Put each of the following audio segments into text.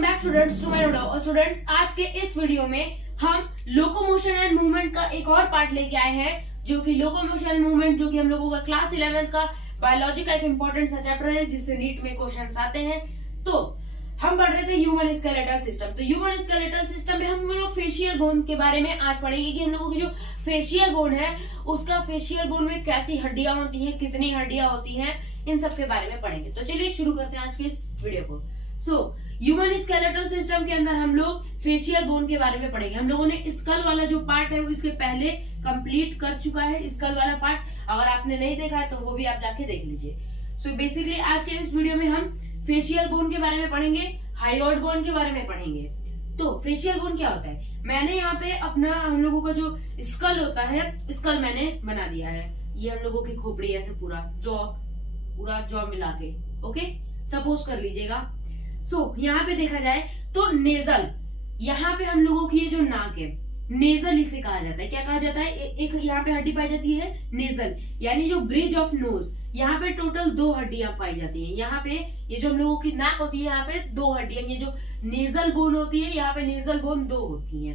Welcome back students to my video. और students, आज के इस वीडियो में हम लोकोमोशन एंड मूवमेंट का एक और पार्ट लेके आए हैं, जो कि लोकोमोशन एंड मूवमेंट जो कि हम लोगों का क्लास 11th का बायोलॉजी का एक इंपॉर्टेंट सा चैप्टर है, जिससे नीट में क्वेश्चंस आते हैं। तो हम पढ़ रहे थे ह्यूमन स्केलेटल सिस्टम। तो ह्यूमन स्केलेटल सिस्टम में हम लोग फेशियल बोन के बारे में आज पढ़ेंगे कि हम लोगों की जो फेशियल बोन है, उसका फेशियल बोन में कैसी हड्डियां होती हैं, कितनी हड्डियां होती हैं, इन सब के बारे में पढ़ेंगे। तो चलिए शुरू करते हैं आज के इस वीडियो को। ह्यूमन स्केलेटल सिस्टम के अंदर हम लोग फेशियल बोन के बारे में पढ़ेंगे। हम लोगों ने स्कल वाला जो पार्ट है वो इसके पहले कंप्लीट कर चुका है, स्कल वाला पार्ट। अगर आपने नहीं देखा है तो वो भी आप जाके देख लीजिए। बेसिकली आज के इस वीडियो में हम फेशियल बोन के बारे में पढ़ेंगे, हायोइड बोन के बारे में पढ़ेंगे। तो फेशियल बोन क्या होता है, मैंने यहाँ पे अपना हम लोगों का जो स्कल होता है, स्कल मैंने बना दिया है। ये हम लोगों की खोपड़ी ऐसे पूरा जॉ मिला के, ओके, सपोज कर लीजिएगा। यहाँ पे देखा जाए तो नेजल, यहाँ पे हम लोगों की ये जो नाक है, नेजल इसे कहा जाता है। क्या कहा जाता है? एक यहाँ पे हड्डी पाई जाती है नेजल, यानी जो ब्रिज ऑफ नोज। यहाँ पे टोटल 2 हड्डियां पाई जाती हैं। यहाँ पे ये जो हम लोगों की नाक होती है, यहाँ पे 2 हड्डियां, ये जो नेजल बोन होती है, यहाँ पे नेजल बोन 2 होती है।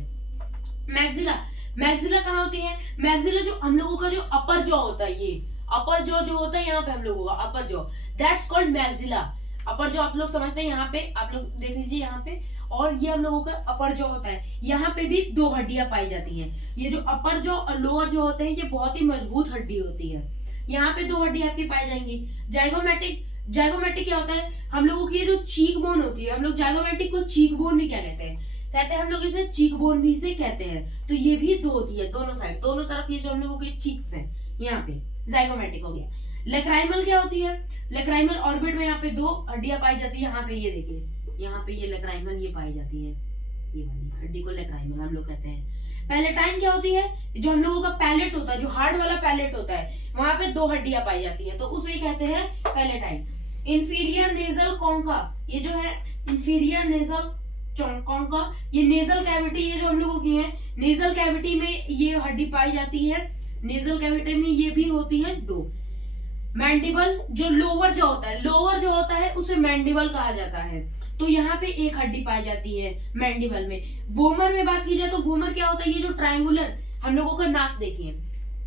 मैक्सिला कहाँ होती है? मैक्सिला जो हम लोगों का जो अपर जॉ होता है, ये अपर जॉ जो होता है, यहाँ पे हम लोगों का अपर jaw, that's called maxilla. Upper jaw आप लोग समझते हैं, यहाँ पे आप लोग देख लीजिए यहाँ पे, और ये हम लोगों का अपर जॉ होता है। यहाँ पे भी 2 हड्डियां पाई जाती हैं। ये जो अपर जॉ और लोअर जॉ होते हैं, ये बहुत ही मजबूत हड्डी होती है। यहाँ पे 2 हड्डी आपकी पाई जाएंगी। जाइगोमेटिक क्या होता है? हम लोगों की ये जो चीक बोन होती है, हम लोग जाइगोमेटिक को चीक बोन भी क्या कहते हैं हम लोग इसे चीक बोन भी इसे कहते हैं। तो ये भी 2 होती है, दोनों साइड, दोनों तरफ। ये जो हम लोगों के चीक्स हैं, यहाँ पे जाइगोमेटिक हो गया। लेक्राइमल क्या होती है? लेक्राइमल ऑर्बिट में यहाँ पे 2 हड्डियां पाई जाती है। यहाँ पे ये देखिए, यहाँ पे ये लेक्राइमल ये पाई जाती है, ये वाली हड्डी को लेक्राइमल हम लोग कहते हैं। पैलेटाइन क्या होती है? जो हम लोगों का पैलेट होता है, जो हार्ड वाला पैलेट होता है, वहां पे 2 हड्डियां पाई जाती है, तो उसे कहते हैं पैलेटाइन। इंफीरियर नेजल कॉन्का, ये जो है इंफीरियर नेजल कॉन्का, ये नेजल कैविटी, ये जो हम लोगों की है, नेजल कैविटी में ये हड्डी पाई जाती है। नेजल कैविटी में ये भी होती है 2। मैंडिबल जो लोअर जो होता है उसे मैंडिबल कहा जाता है। तो यहाँ पे 1 हड्डी पाई जाती है मैंडिबल में। वोमर में बात की जाए तो वोमर क्या होता है? ये जो ट्रायंगुलर हम लोगों का नाक देखिए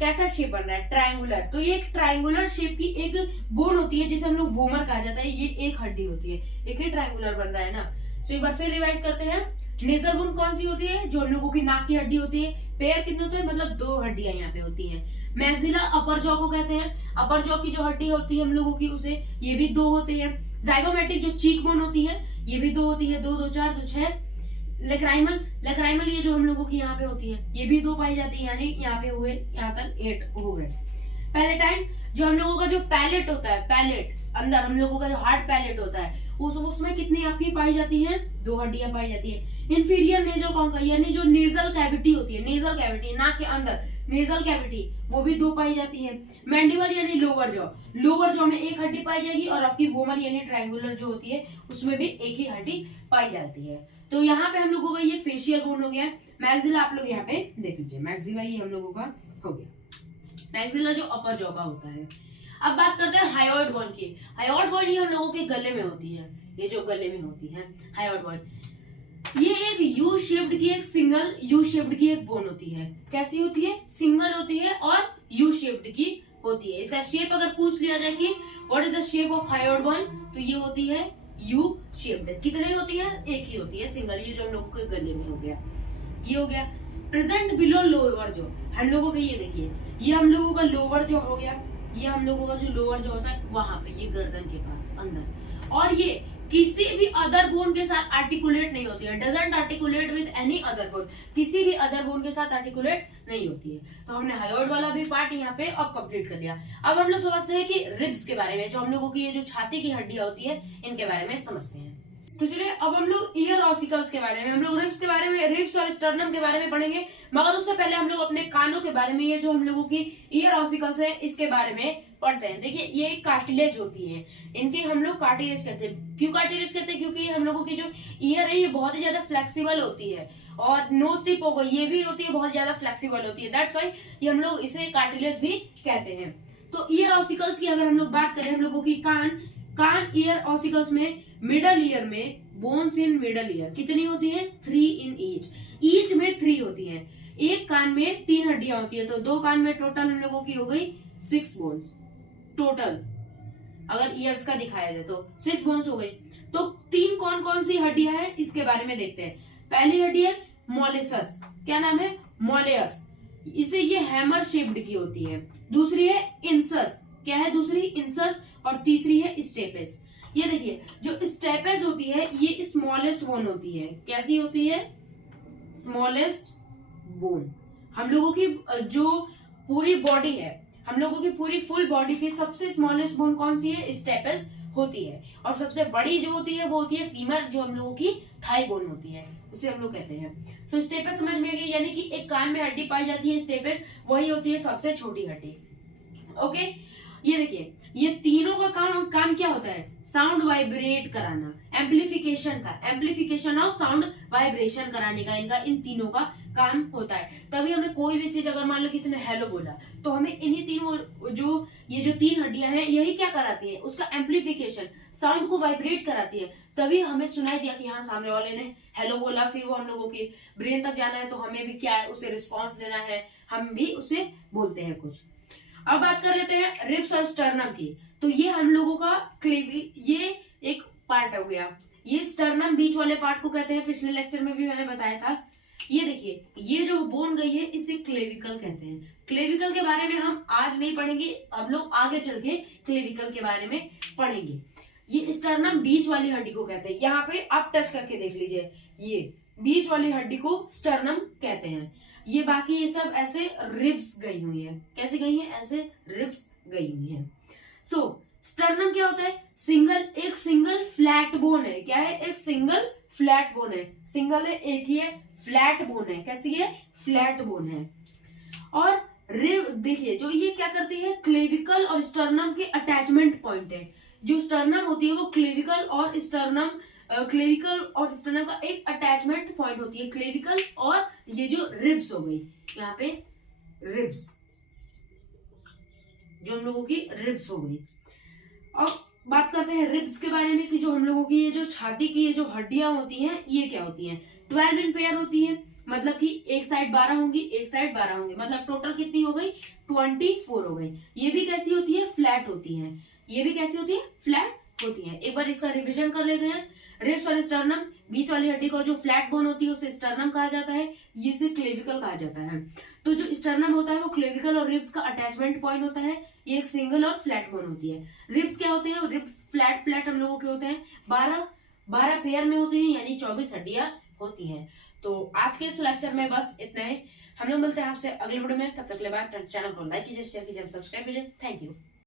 कैसा शेप बन रहा है, ट्रायंगुलर। तो ये एक ट्रायंगुलर शेप की एक बोन होती है, जिसे हम लोग वोमर कहा जाता है। ये 1 हड्डी होती है, एक ही ट्रायंगुलर बन रहा है ना। एक बार फिर रिवाइज करते हैं। नेजल बोन कौन सी होती है? जो हम लोगों की नाक की हड्डी होती है। पेयर कितने होते हैं? मतलब 2 हड्डियां यहाँ पे होती हैं। मैक्सिला अपर जॉ को कहते हैं। अपर जॉ की जो हड्डी होती है हम लोगों की, उसे ये भी 2 होते हैं। जाइगोमेटिक जो चीक बोन होती है, ये भी 2 होती है, 2 2 4 2 6। लेक्राइमल ये जो हम लोगों की यहाँ पे होती है, ये भी 2 पाई जाती है, यानी यहाँ पे हुए, यहाँ तक 8 हो गए। पैलेटाइन जो हम लोगों का जो पैलेट होता है, पैलेट अंदर हम लोगों का जो हार्ड पैलेट होता है, उसमें कितनी आपकी पाई जाती है? 2 हड्डियां पाई जाती है। इंफीरियर नेजल कॉन्का, यानी जो नेजल कैविटी होती है, नेजल कैविटी नाक के अंदर, नेजल कैविटी, वो भी 2 पाई जाती है। मैंडिबल यानी लोअर जॉ में 1 हड्डी पाई जाएगी, और आपकी वोमर यानी ट्रायंगुलर जो होती है, उसमें भी 1 ही हड्डी पाई जाती है। तो यहाँ पे हम लोगों का ये फेशियल बोन हो गया। मैक्सिला आप लोग यहाँ पे देख लीजिए, मैक्सिला ये हम लोगों का हो गया। मैक्सिला जो अपर जॉ का होता है। अब बात करते हैं हायोइड बोन की। हायोइड बोन ये हम लोगों के गले में होती है, ये जो गले में होती है हायोइड बोन, ये एक यू शेप्ड की, एक सिंगल यू शेप्ड की एक बोन होती है। कैसी होती है? सिंगल होती है और यू शेप्ड की होती है। इसका शेप अगर पूछ लिया जाए कि what is the shape of hyoid bone, तो ये होती है यू शेप्ड। कितने होती है? 1 ही होती है, सिंगल। ये जो हम लोगों के गले में हो गया, ये हो गया। प्रेजेंट बिलो लोअर जॉ, हम लोगों का ये देखिए, ये हम लोगों का लोअर जॉ हो गया। ये हम लोगों का जो लोअर जो होता है वहां पे, ये गर्दन के पास अंदर, और ये किसी भी अदर बोन के साथ आर्टिकुलेट नहीं होती है। Doesn't articulate with any other bone, किसी भी अदर बोन के साथ आर्टिकुलेट नहीं होती है। तो हमने हायोइड वाला भी पार्ट यहाँ पे अब कंप्लीट कर लिया। अब हम लोग समझते हैं कि रिब्स के बारे में, जो हम लोगों की ये जो छाती की हड्डियां होती है, इनके बारे में समझते हैं। तो चलिए अब हम लोग ईयर ऑसिकल्स के बारे में, हम लोग रिब्स के बारे में, रिब्स और स्टर्नम के बारे में पढ़ेंगे। मगर उससे पहले हम लोग अपने कानों के बारे में, ये जो हम लोगों की ईयर ऑसिकल्स है, इसके बारे में पढ़ते हैं। देखिए ये कार्टिलेज होती है, इनके हम लोग कार्टिलेज कहते हैं। क्यों कार्टिलेज कहते हैं? क्योंकि हम लोगों की जो ईयर है, ये बहुत ही ज्यादा फ्लेक्सिबल होती है, और नोज टिप हो गई, ये भी होती है, बहुत ज्यादा फ्लेक्सिबल होती है। दैट्स व्हाई ये हम लोग इसे कार्टिलेज भी कहते हैं। तो ईयर ऑसिकल्स की अगर हम लोग बात करें, हम लोगों की कान ईयर ऑसिकल्स में मिडल ईयर में बोन्स इन मिडल ईयर कितनी होती है? 3 इन ईच में 3 होती है। एक कान में 3 हड्डियां होती है, तो 2 कान में टोटल हम लोगों की हो गई 6 बोन्स टोटल। अगर ईयर्स का दिखाया जाए तो 6 बोन्स हो गई। तो 3 कौन कौन सी हड्डियां हैं इसके बारे में देखते हैं। पहली हड्डी है मोलेसस, क्या नाम है? मोलेयस, इसे ये हैमर शेप्ड की होती है। दूसरी है इंसस, क्या है दूसरी? इंसस। और तीसरी है स्टेपेस। ये देखिए जो स्टेपेस होती है ये स्मॉलेस्ट बोन होती है। कैसी होती है? Smallest bone. हम लोगों की जो पूरी बॉडी है, हम लोगों की पूरी फुल बॉडी की सबसे स्मॉलेस्ट बोन कौन सी है? स्टेपेस होती है। और सबसे बड़ी जो होती है वो होती है फीमर, जो हम लोगों की थाई बोन होती है, उसे हम लोग कहते हैं। सो स्टेपेस समझ में गई, यानी कि एक कान में हड्डी पाई जाती है स्टेपेस, वही होती है सबसे छोटी हड्डी। ओके, ये देखिए ये तीनों का काम क्या होता है? साउंड वाइब्रेट कराना, एम्प्लीफिकेशन का, एम्प्लीफिकेशन ऑफ साउंड वाइब्रेशन कराने का इनका, इन तीनों का काम होता है। तभी हमें कोई भी चीज, अगर मान लो किसी ने हेलो बोला, तो हमें इन्हीं तीनों जो 3 हड्डियां हैं यही क्या कराती है? उसका एम्प्लीफिकेशन, साउंड को वाइब्रेट कराती है। तभी हमें सुनाई दिया कि हाँ सामने वाले ने हेलो बोला, फिर वो हम लोगों की ब्रेन तक जाना है, तो हमें भी क्या है उसे रिस्पॉन्स देना है, हम भी उसे बोलते हैं कुछ। अब बात कर लेते हैं रिब्स और स्टर्नम की। तो ये हम लोगों का ये एक पार्ट हो गया। ये स्टर्नम बीच वाले पार्ट को कहते हैं, पिछले लेक्चर में भी मैंने बताया था। ये देखिए ये जो बोन गई है इसे क्लेविकल कहते हैं। क्लेविकल के बारे में हम आज नहीं पढ़ेंगे, हम लोग आगे चल के क्लेविकल के बारे में पढ़ेंगे। ये स्टर्नम बीच वाली हड्डी को कहते हैं। यहाँ पे आप टच करके देख लीजिए, ये बीच वाली हड्डी को स्टर्नम कहते हैं। ये बाकी ये सब ऐसे रिब्स गई हुई है। कैसे गई है? ऐसे रिब्स गई हुई है। सो स्टर्नम क्या होता है? एक सिंगल फ्लैट बोन है। क्या है? एक सिंगल फ्लैट बोन है। सिंगल है, एक ही है, फ्लैट बोन है। कैसी है? फ्लैट बोन है। और रिब देखिए जो ये क्या करती है? क्लेविकल और स्टर्नम के अटैचमेंट पॉइंट है। जो स्टर्नम होती है वो क्लेविकल और स्टर्नम का एक अटैचमेंट पॉइंट होती है। क्लेविकल और ये जो रिब्स हो गई, यहाँ पे रिब्स, जो हम लोगों की रिब्स हो गई। अब बात करते हैं रिब्स के बारे में कि जो हम लोगों की ये जो छाती की ये जो हड्डियां होती हैं ये क्या होती हैं? 12 इन पेयर होती है। मतलब कि एक साइड 12 होंगी, एक साइड 12 होंगे, मतलब टोटल कितनी हो गई? 24 हो गई। ये भी कैसी होती है? फ्लैट होती है। ये भी कैसी होती है? फ्लैट होती है। एक बार इसका रिविजन कर लेते हैं। रिब्स और स्टर्नम, बीच वाली हड्डी को जो फ्लैट बोन होती है उसे स्टर्नम कहा जाता है, ये इसे क्लेविकल कहा जाता है। तो जो स्टर्नम होता है वो क्लेविकल और रिब्स का अटैचमेंट पॉइंट होता है। ये एक सिंगल और फ्लैट बोन होती है। रिब्स क्या होते हैं? रिब्स फ्लैट हम लोगों के होते हैं, 12 पेयर में होते हैं, यानी 24 हड्डियां होती हैं। तो आज के इस लेक्चर में बस इतना ही। हम लोग मिलते हैं आपसे अगले वीडियो में, तब तक के लिए बाय। चैनल को लाइक कीजिए, शेयर कीजिए, सब्सक्राइब कीजिए। Thank you.